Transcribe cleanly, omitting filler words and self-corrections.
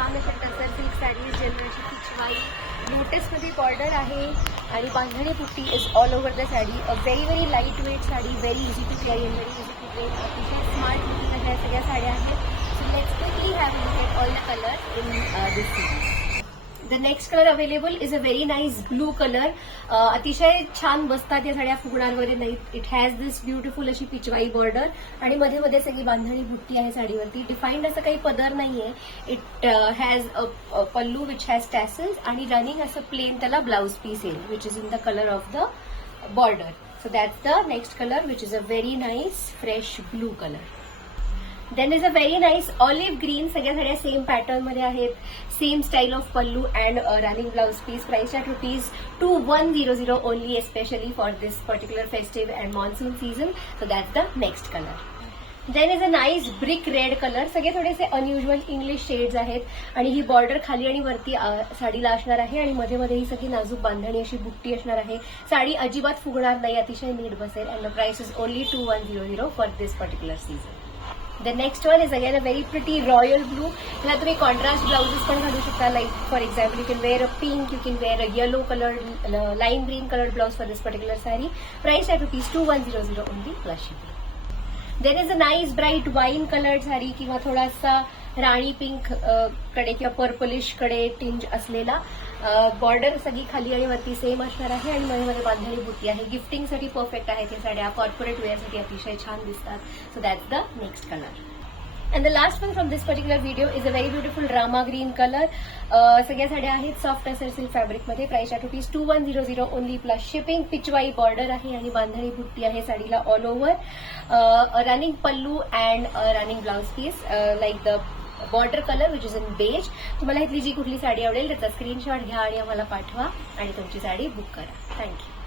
छान अशा टसर silk sarees ज्यांना अशी पिचवाई लोटसमध्ये बॉर्डर आहे आणि बांधणी पुट्टी is all over the sari. A very light weight sari, very easy to carry and very easy to wear. अतिशय स्मार्ट लुकिंग अशा सगळ्या साड्या आहेत. So let's quickly have a look at all the colours in this series. The next colour available is a very nice blue colour. अतिशय छान बसतात या साड्या, फुगणार वगैरे नाहीत. इट हॅज दिस ब्युटिफुल अशी पिचवाई बॉर्डर आणि मध्ये मध्ये सगळी बांधणी बुट्टी आहे साडीवरती. डिफाईन्ड असं काही पदर नाहीये. It has a pallu which has tassels आणि रनिंग असं प्लेन त्याला ब्लाउज पीस येईल which is in the colour of the border. So that's the next colour which is a very nice fresh blue colour. Then is a very nice olive green. सगळ्या साड्या same pattern मध्ये आहेत. Same style of pallu and running blouse piece. Price at ₹2100 only, especially for this particular festive and monsoon season. So that's the next color. Then is a nice brick red colour. सगळे थोडेसे unusual English shades आहेत आणि ही border खाली आणि वरती साडीला असणार आहे आणि मध्ये मध्ये ही सगळी नाजूक बांधणी अशी बुट्टी असणार आहे. साडी अजिबात फुगणार नाही, अतिशय नीट बसेल. And the price is only $2100 for this particular season. The next one is again a very pretty royal blue. ह्याला तुम्ही कॉन्ट्रास्ट ब्लाउजेस पण घालू शकता. Like for example you can wear a pink, you can wear a yellow coloured lime green coloured blouse for this particular sari. Price at ₹2100 only plus shipping. Then is a nice bright wine coloured sari किंवा थोडासा राणी pink कडे किंवा purplish कडे tinge असलेला. Border सगळी खाली आणि वरती सेम असणार आहे आणि मध्ये बांधणी बुट्टी आहे. गिफ्टिंगसाठी परफेक्ट आहेत या साड्या. कॉर्पोरेट वेअरसाठी अतिशय छान दिसतात. So that's the next colour. And the last one from this particular video is a very beautiful Rama green colour. सगळ्या साड्या आहेत सॉफ्ट असर सिल्क फॅब्रिकमध्ये. Price at ₹2100 only plus shipping. Pichwai border आहे आणि बांधणी बुट्टी आहे साडीला all over. Running pallu and running blouse piece like the border colour which is in beige. तुम्हाला इथली जी कुठली साडी आवडेल त्याचा स्क्रीनशॉट घ्या आणि आम्हाला पाठवा आणि तुमची साडी बुक करा. थँक्यू.